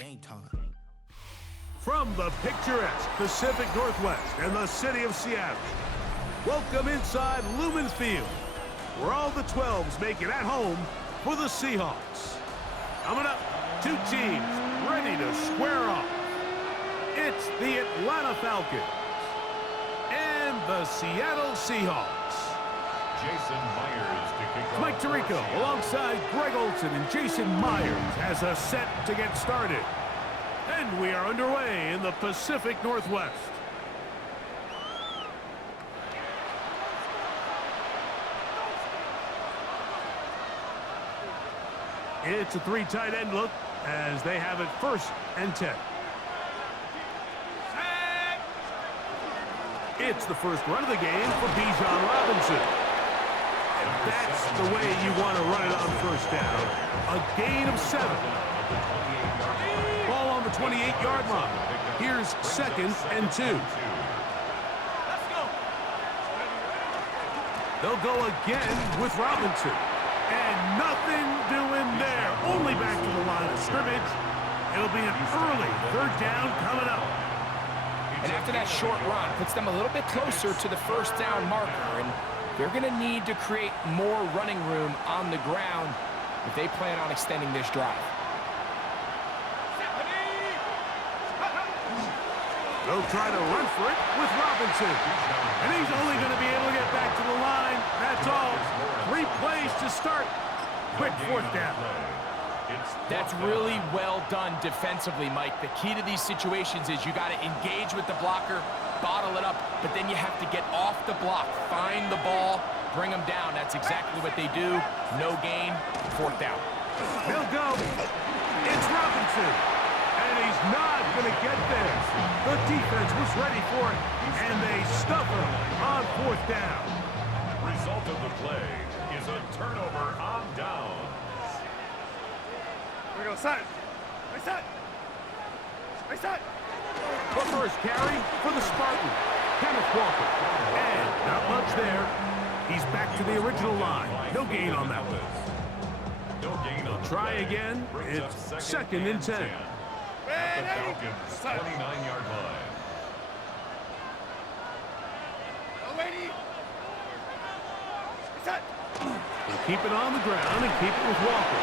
game time. From the picturesque Pacific Northwest and the city of Seattle, welcome inside Lumen Field, where all the 12s make it at home for the Seahawks. Coming up, two teams ready to square off. It's the Atlanta Falcons and the Seattle Seahawks. Jason Myers to kick off. Mike Tirico alongside Greg Olson and Jason Myers has us set to get started. And we are underway in the Pacific Northwest. It's a three tight end look as they have it 1st and 10. It's the first run of the game for Bijan Robinson. And that's the way you want to run it on 1st down. A gain of 7. Ball on the 28-yard line. Here's 2nd and 2. They'll go again with Robinson. And nothing doing there. Only back to the line of scrimmage. It'll be an early 3rd down coming up. And after that short run, puts them a little bit closer to the 1st down marker. And they're going to need to create more running room on the ground if they plan on extending this drive. They'll try to run for it with Robinson. And he's only going to be able to get back to the line. That's all. 3 plays to start. Quick 4th down. That's really well done defensively, Mike. The key to these situations is you got to engage with the blocker, bottle it up, but then you have to get off the block, find the ball, bring them down. That's exactly what they do. No gain, 4th down. They'll go. It's Robinson. And he's not going to get there. The defense was ready for it, and they stuff him on 4th down. Result of the play is a turnover on down. Here we go, set. Reset. Reset. The first carry for the Spartan, Kenneth Walker. And not much there. He's back to the original line. No gain on that one. No gain on Try again. It's 2nd and 10. At the Falcons' 29-yard line. They'll keep it on the ground and keep it with Walker.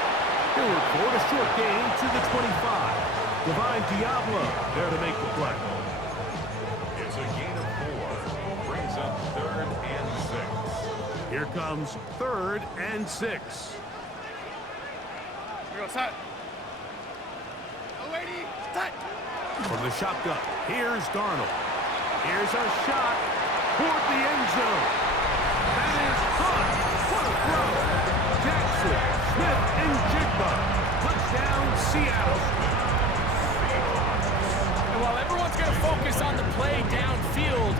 He'll record a short gain to the 25. Divine Diablo there to make the play. It's a gain of 4. Brings up 3rd and 6. Here comes 3rd and 6. Here we go, set. Set. From the shotgun, here's Darnold. Here's a shot toward the end zone. That is caught. What a throw. Jackson, Smith, and Jigba. Touchdown, Seattle. And while everyone's going to focus on the play downfield,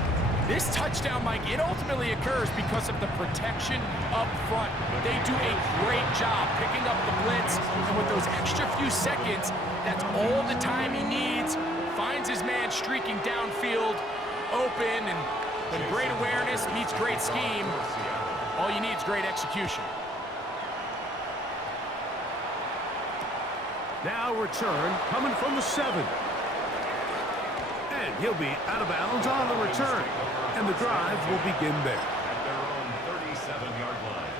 this touchdown, Mike, it ultimately occurs because of the protection up front. They do a great job picking up the blitz, and with those extra few seconds, that's all the time he needs. Finds his man streaking downfield, open, and when great awareness meets great scheme, all you need is great execution. Now return coming from the 7. And he'll be out of bounds on the return. And the drive will begin there. At their own 37-yard line.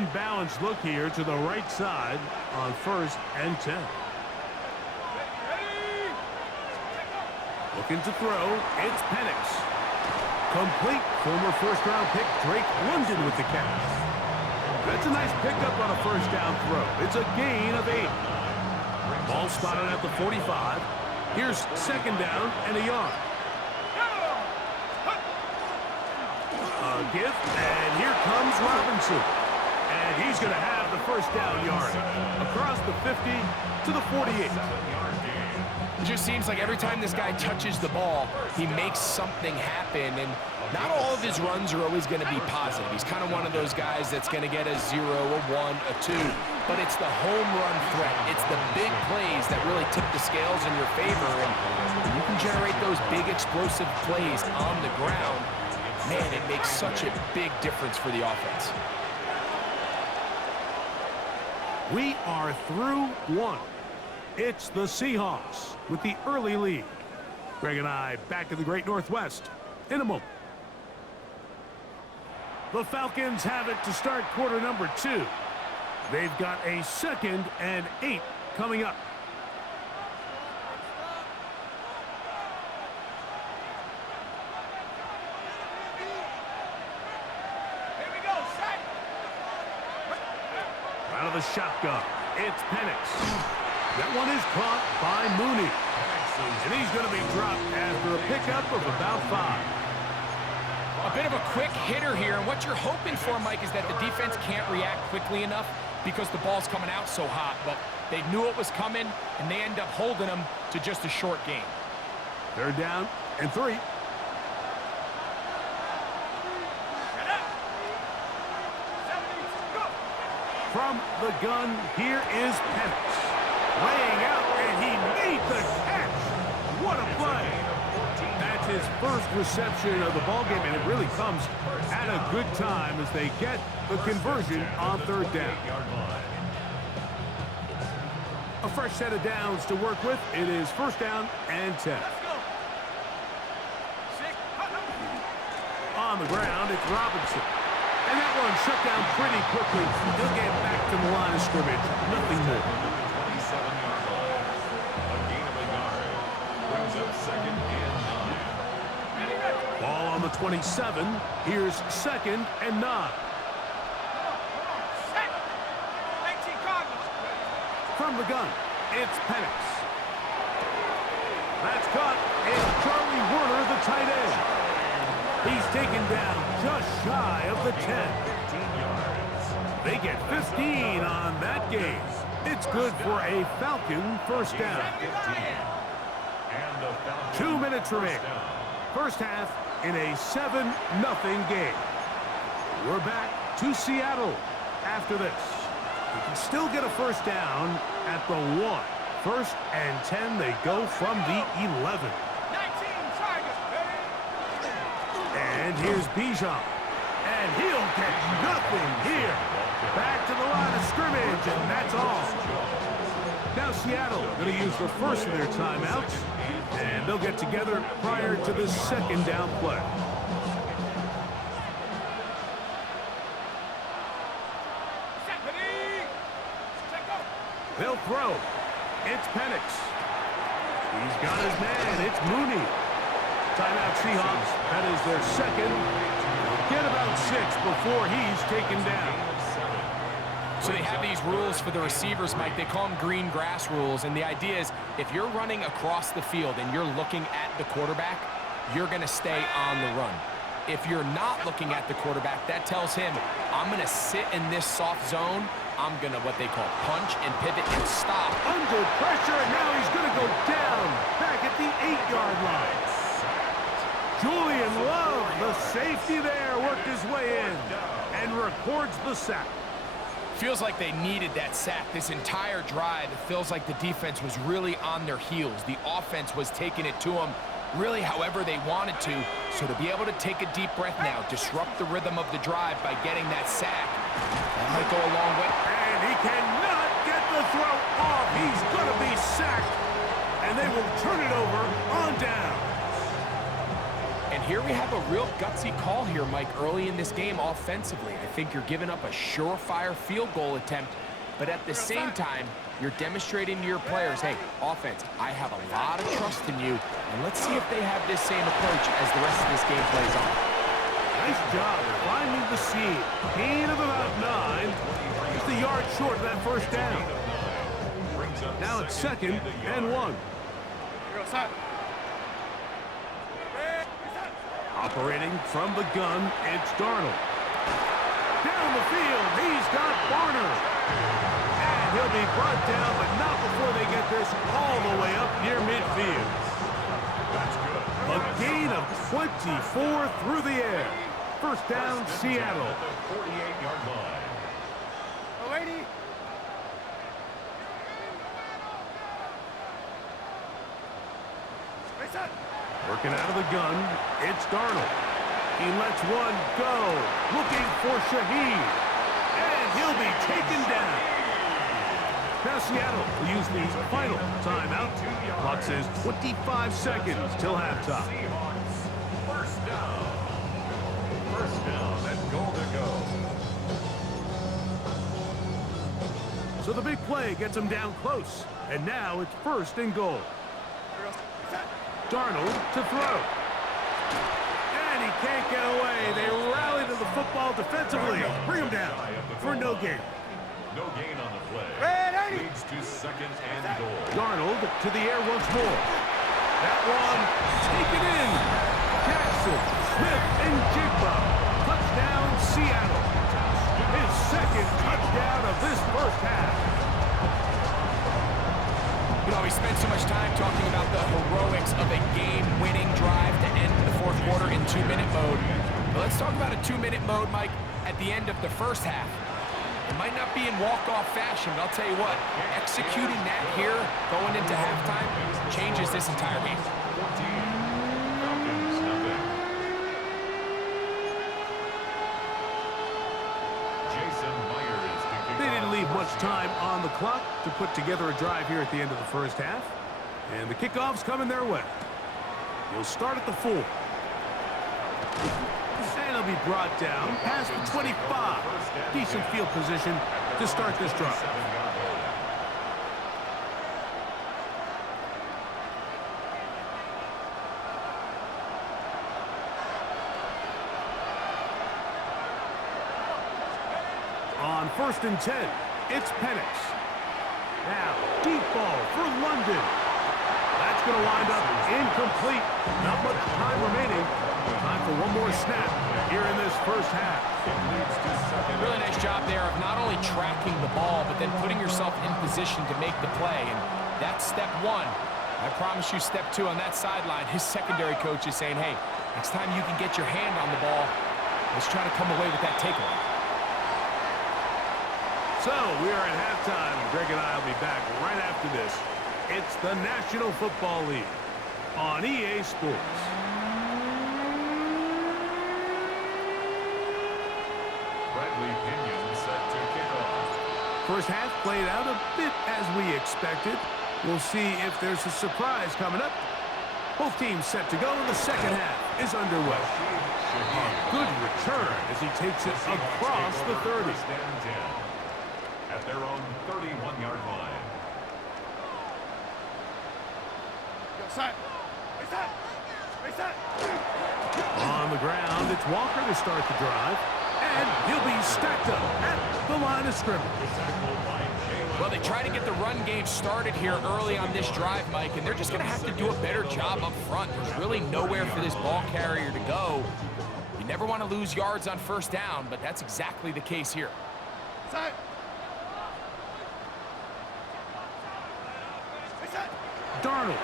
Unbalanced look here to the right side on 1st and 10. Looking to throw, it's Penix. Complete. Former 1st-round pick Drake London with the catch. That's a nice pickup on a 1st down throw. It's a gain of 8. Ball spotted at the 45. Here's 2nd down and a yard. A give, and here comes Robinson. And he's going to have the 1st down yard. Across the 50 to the 48. It just seems like every time this guy touches the ball, he makes something happen, and not all of his runs are always going to be positive. He's kind of one of those guys that's going to get a 0, a 1, a 2, but it's the home run threat. It's the big plays that really tip the scales in your favor, and when you can generate those big explosive plays on the ground, man, it makes such a big difference for the offense. We are through one. It's the Seahawks with the early lead. Greg and I back in the Great Northwest in a moment. The Falcons have it to start quarter number 2. They've got a 2nd and 8 coming up. Here we go, set. Out of the shotgun, it's Penix. That one is caught by Mooney. And he's going to be dropped after a pickup of about 5. A bit of a quick hitter here, and what you're hoping for, Mike, is that the defense can't react quickly enough because the ball's coming out so hot, but they knew it was coming, and they end up holding them to just a short game. 3rd down and 3. From the gun, here is Penix. Laying out, and he made the catch. What a play. That's his first reception of the ballgame, and it really comes at a good time as they get the conversion on 3rd down. A fresh set of downs to work with. It is 1st down and 10. On the ground, it's Robinson. And that one shut down pretty quickly. He'll get back to the line of scrimmage. Nothing more. 27-yard line. A gain of a yard. Brings up 2nd and 9. Ball on the 27. Here's 2nd and 9. From the gun, it's Penix. That's caught. It's Charlie Werner, the tight end. He's taken down just shy of the 10. They get 15 on that game. It's good for a Falcon 1st down. 2 minutes remain. First half in a 7-0 game. We're back to Seattle after this. We can still get a 1st down at the 1. 1st and 10, they go from the 11. And here's Bijan. And he'll get nothing here. Back to the line of scrimmage, and that's all. Now Seattle going to use the first of their timeouts, and they'll get together prior to the 2nd down play. They'll throw. It's Penix. He's got his man. It's Mooney. Timeout Seahawks. That is their 2nd. Get about 6 before he's taken down. So they have these rules for the receivers, Mike. They call them green grass rules, and the idea is if you're running across the field and you're looking at the quarterback, you're going to stay on the run. If you're not looking at the quarterback, that tells him, I'm going to sit in this soft zone. I'm going to, what they call, punch and pivot and stop. Under pressure, and now he's going to go down back at the 8-yard line. Julian Love, the safety there, worked his way in and records the sack. Feels like they needed that sack this entire drive. It feels like the defense was really on their heels. The offense was taking it to them really however they wanted to. So to be able to take a deep breath now, disrupt the rhythm of the drive by getting that sack, that might go a long way. And he cannot get the throw off. He's going to be sacked, and they will turn it over on down. And here we have a real gutsy call here, Mike, early in this game offensively. I think you're giving up a surefire field goal attempt, but at the same time, you're demonstrating to your players, hey, offense, I have a lot of trust in you, and let's see if they have this same approach as the rest of this game plays on. Nice job finding the seam. Gain of about 9. Just a yard short of that 1st down. Now it's 2nd and 1. Operating from the gun, it's Darnold. Down the field, he's got Warner. And he'll be brought down, but not before they get this all the way up near midfield. A gain of 24 through the air. 1st down, Seattle. 48-yard line. Working out of the gun, it's Darnold. He lets one go, looking for Shaheed. And he'll be taken down. Now Seattle will use the final timeout. Clock says 25 seconds till halftime. Seahawks, first down. First down and goal to go. So the big play gets them down close. And now it's first and goal. Darnold to throw. And he can't get away. They rally to the football defensively. Bring him down for no gain. No gain on the play. Leads to second and goal. Darnold to the air once more. That one taken in. Jackson, Smith, and Jigba. Touchdown, Seattle. His second touchdown of this first half. You know, we spent so much time talking about the heroics of a game-winning drive to end the fourth quarter in 2-minute mode. But let's talk about a 2-minute mode, Mike, at the end of the first half. It might not be in walk-off fashion, but I'll tell you what, executing that here, going into halftime, changes this entire game. Falcons, nothing. Jason Myers to kick They didn't off leave much first time on the clock to put together a drive here at the end of the first half. And the kickoff's coming their way. He'll start at the 4. And he'll be brought down past the 25. Decent field position to start this drive. 7-yard line. On first and 10, it's Penix. Now, deep ball for London. That's going to wind up incomplete. Not much time remaining. Time for one more snap here in this first half. Really nice job there of not only tracking the ball, but then putting yourself in position to make the play. And that's step 1. I promise you step 2 on that sideline. His secondary coach is saying, hey, next time you can get your hand on the ball, let's try to come away with that takeaway. So, we are at halftime. Greg and I will be back right after this. It's the National Football League on EA Sports. Bradley Pinion set to kick off. First half played out a bit as we expected. We'll see if there's a surprise coming up. Both teams set to go, and the second half is underway. A good return as he takes it across the 30. First and 10 at their own 31-yard line. On the ground, it's Walker to start the drive. And he'll be stacked up at the line of scrimmage. Well, they try to get the run game started here early on this drive, Mike, and they're just going to have to do a better job up front. There's really nowhere for this ball carrier to go. You never want to lose yards on first down, but that's exactly the case here. Darnold.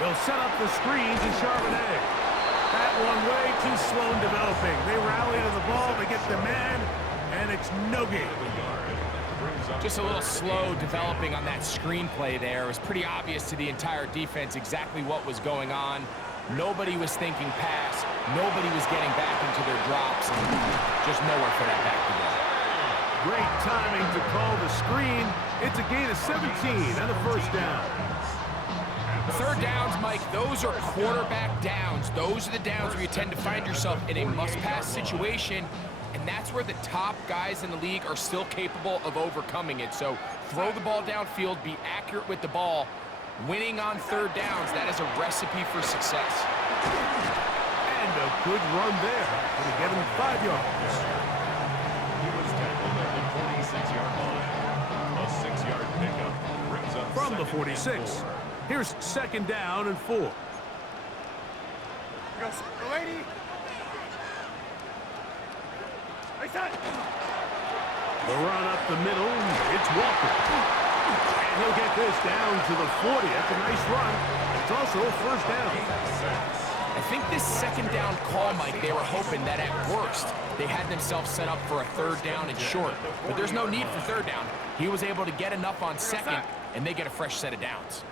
They'll set up the screen to Charbonnet. That one way too slow in developing. They rally to the ball, they get the man, and it's no gain. Just a little slow developing on that screenplay there. It was pretty obvious to the entire defense exactly what was going on. Nobody was thinking pass. Nobody was getting back into their drops, and just nowhere for that back to go. Great timing to call the screen. It's a gain of 17 and a first down. Third downs, Mike, those are quarterback downs. Those are the downs where you tend to find yourself in a must-pass situation, and that's where the top guys in the league are still capable of overcoming it. So throw the ball downfield, be accurate with the ball. Winning on third downs, that is a recipe for success. And a good run there. Going to get him 5 yards. He was tackled at the 46-yard line. A 6-yard pickup brings up From the second and 46. 4. Here's second down and 4. The run up the middle, it's Walker. And he'll get this down to the 40. That's a nice run. It's also a first down. I think this second down call, Mike, they were hoping that at worst they had themselves set up for a third down and short. But there's no need for third down. He was able to get enough on second, and they get a fresh set of downs.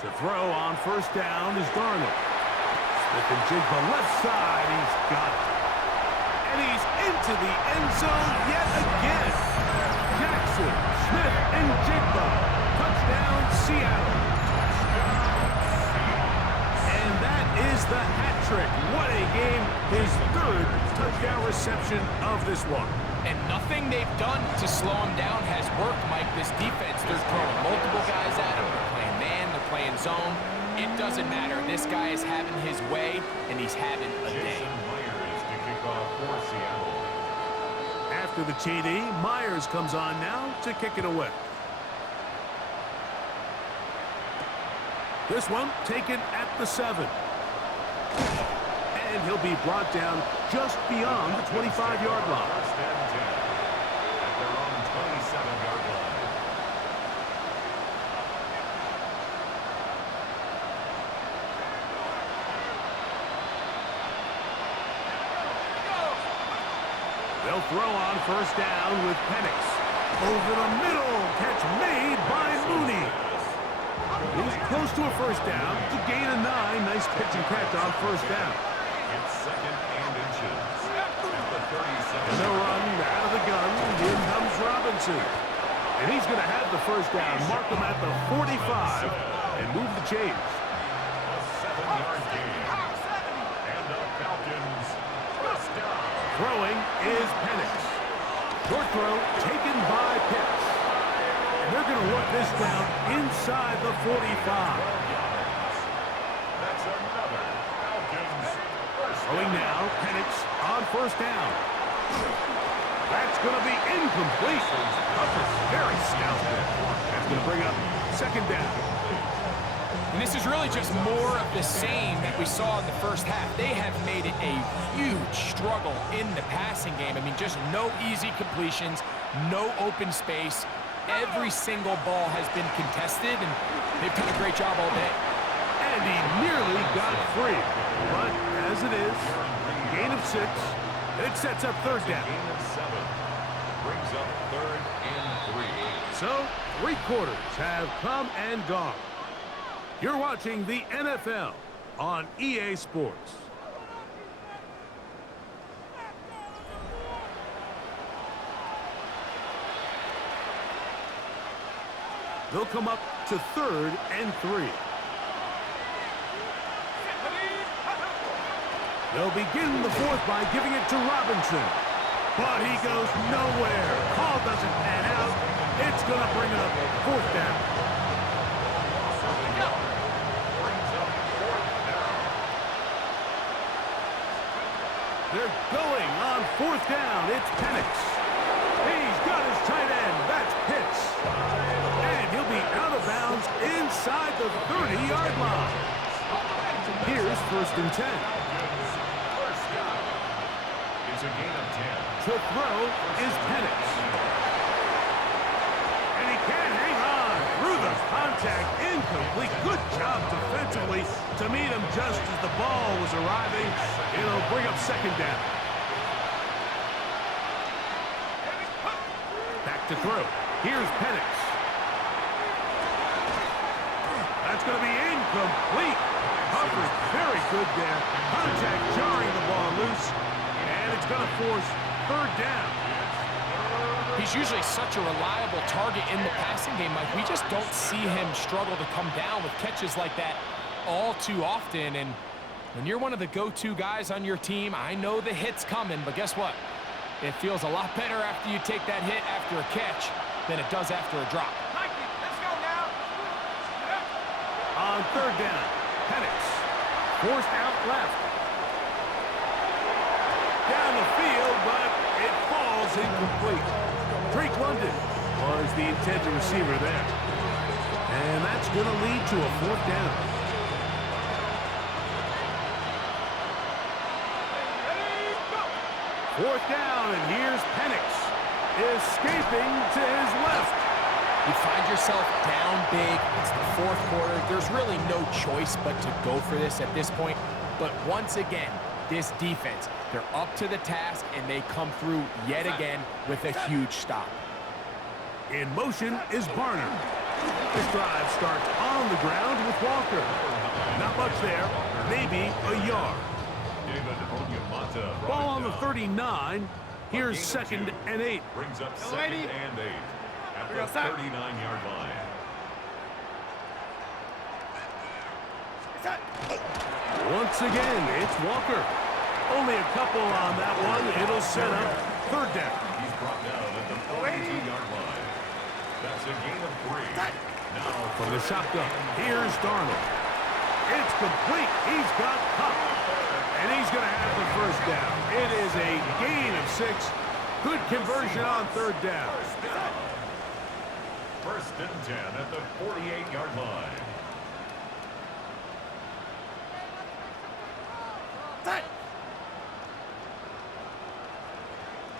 To throw on first down is Darnold. Smith and Jigba left side. He's got it. And he's into the end zone yet again. Jackson, Smith, and Jigba. Touchdown, Seattle. And that is the hat trick. What a game. His third touchdown reception of this one. And nothing they've done to slow him down has worked, Mike. This defense, they're throwing multiple guys at him. They're playing man, they're playing zone. It doesn't matter. This guy is having his way, and he's having a day. Myers to kick off for Seattle. After the TD, Myers comes on now to kick it away. This one taken at the 7. And he'll be brought down just beyond the 25-yard line. First and 10 at their own 27-yard line. They'll throw on first down with Penix. Over the middle, catch made by Mooney. He's close to a first down to gain a 9. Nice pitch and catch on first down. It's second and inches at the 37. And they'll run out of the gun. In comes Robinson. And he's going to have the first down. Mark him at the 45 and move the chains. A 7-yard gain. And the Falcons first down. Throwing is Penix. Short throw taken by Pitts. And they're going to work this down inside the 45. That's another Falcons first Throwing down. now, Penix on first down. That's going to be incomplete. Very stout there. That's going to bring up second down. And this is really just more of the same that we saw in the first half. They have made it a huge struggle in the passing game. I mean, just no easy completions, no open space. Every single ball has been contested, and they've done a great job all day. And he nearly got free. But as it is, gain of 6, and it sets up third down. Gain of 7 brings up third and 3. So, 3 quarters have come and gone. You're watching the NFL on EA Sports. They'll come up to third and 3. They'll begin the fourth by giving it to Robinson. But he goes nowhere. Call doesn't pan out. It's going to bring up fourth down. They're going on fourth down. It's Penix. He's got his tight end. That's Pitts. And he'll be out of bounds inside the 30-yard line. Here's first and 10. First down. It's a gain of 10. To throw is Penix. And he can't hang on through the contact. Incomplete. Good job defensively to meet him just as the ball was arriving. It'll bring up second down. Back to throw. Here's Penix. That's going to be incomplete. Coverage very good there. Contact jarring the ball loose. And it's going to force third down. He's usually such a reliable target in the passing game, Mike. We just don't see him struggle to come down with catches like that all too often. And when you're one of the go-to guys on your team, I know the hit's coming, but guess what? It feels a lot better after you take that hit after a catch than it does after a drop. Let's go now. On third down, Penix forced out left. Down the field, but it falls incomplete. Drake London was the intended receiver there. And that's going to lead to a fourth down. Fourth down, and here's Penix, escaping to his left. You find yourself down big. It's the fourth quarter. There's really no choice but to go for this at this point. But once again, this defense, they're up to the task, and they come through yet again with a huge stop. In motion is Barner. This drive starts on the ground with Walker. Not much there, maybe a yard. Ball on the 39. Here's 2nd and 8. Brings up 2nd and 8 at the 39-yard line. Once again, it's Walker. Only a couple on that one. It'll set up 3rd down. He's brought down at the 42-yard line. That's a gain of 3. Now From the shotgun, here's Darnold. It's complete. He's got Cup. And he's going to have the 1st down. It is a gain of 6. Good conversion on 3rd down. 1st and 10 at the 48-yard line.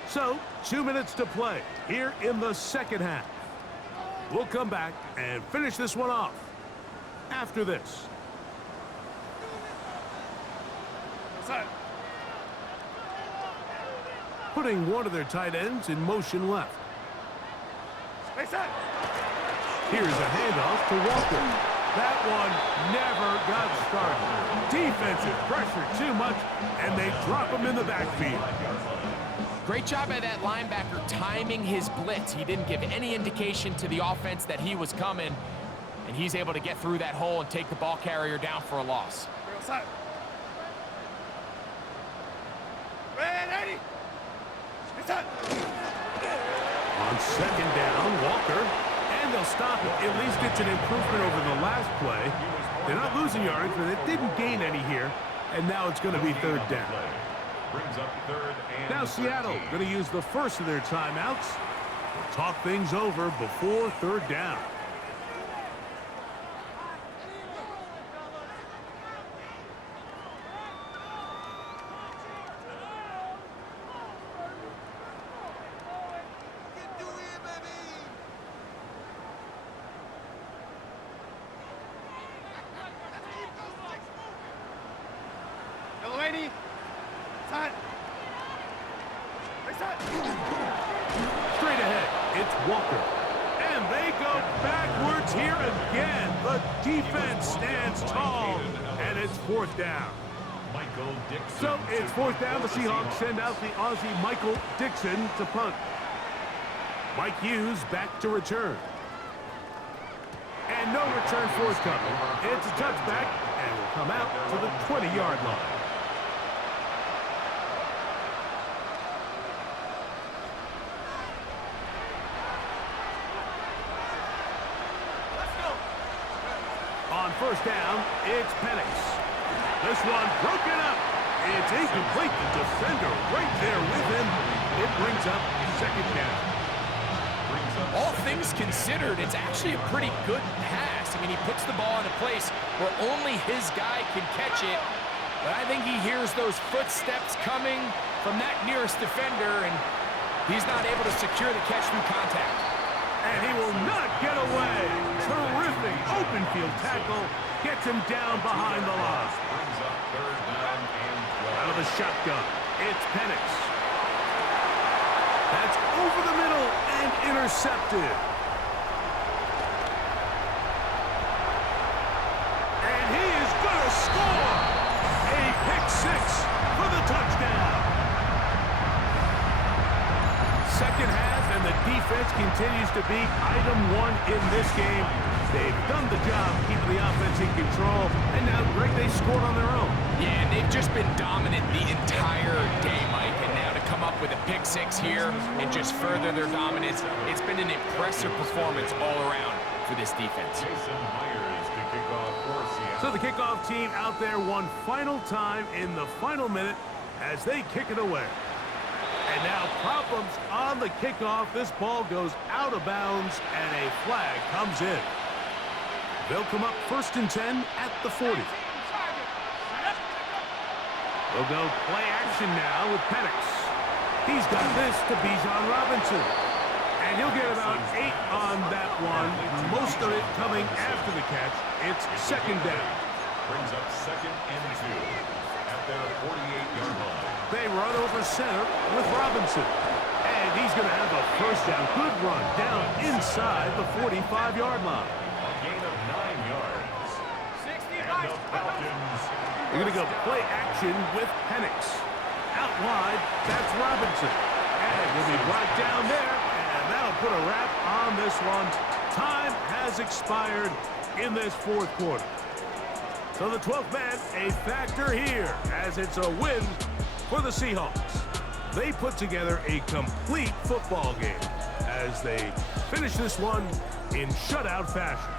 So, 2 minutes to play here in the 2nd half. We'll come back and finish this one off after this. Putting one of their tight ends in motion left. Here's a handoff to Walker. That one never got started. Defensive pressure too much, and they drop him in the backfield. Great job by that linebacker timing his blitz. He didn't give any indication to the offense that he was coming, and he's able to get through that hole and take the ball carrier down for a loss. On 2nd down, Walker, and they'll stop it. At least it's an improvement over the last play. They're not losing yards, but they didn't gain any here, and now it's going to be 3rd down. Brings up 3rd and Now Seattle going to use the first of their timeouts. We'll talk things over before 3rd down. Straight ahead, it's Walker. And they go backwards here again. The defense stands tall, and it's 4th down. Michael Dixon. So it's 4th down. The Seahawks send out the Aussie Michael Dixon to punt. Mike Hughes back to return. And no return forthcoming. It's a touchback, and will come out to the 20-yard line. On 1st down, it's Penix. This one broken up. It's incomplete. The defender right there with him. It brings up 2nd down. All things considered, it's actually a pretty good pass. I mean, he puts the ball in a place where only his guy can catch it. But I think he hears those footsteps coming from that nearest defender, and he's not able to secure the catch through contact. And he will not get away. Terrific open field tackle. Gets him down behind the line. Brings up 3rd down and 12. Out of the shotgun, it's Penix. That's over the middle and intercepted. And he is going to score. A pick 6 for the touchdown. 2nd half, and the defense continues to be item 1 in this game. They've done the job keeping the offense in control, and now, Greg, they scored on their own. Yeah, and they've just been dominant the entire day, Mike, and now to come up with a pick 6 here and just further their dominance, it's been an impressive performance all around for this defense. Jason Myers to kick off for Seattle. So the kickoff team out there one final time in the final minute as they kick it away. And now problems on the kickoff. This ball goes out of bounds, and a flag comes in. They'll come up 1st and 10 at the 40. They'll go play action now with Penix. He's got this to Bijan Robinson. And he'll get about 8 on that one, most of it coming after the catch. It's 2nd down. Brings up 2nd and 2 at their 48-yard line. They run over center with Robinson. And And he's going to have a first down. Good run down inside the 45-yard line. A gain of 9 yards. 60 and the Falcons. You're going to go play action with Penix. Out wide, that's Robinson. And will be brought down there, and that'll put a wrap on this one. Time has expired in this fourth quarter. So the 12th man, a factor here, as it's a win for the Seahawks. They put together a complete football game as they finish this one in shutout fashion.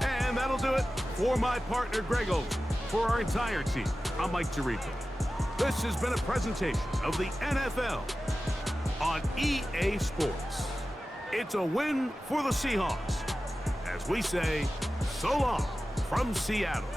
And that'll do it for my partner, Greg Olsen. For our entire team, I'm Mike Tirico. This has been a presentation of the NFL on EA Sports. It's a win for the Seahawks, as we say, so long from Seattle.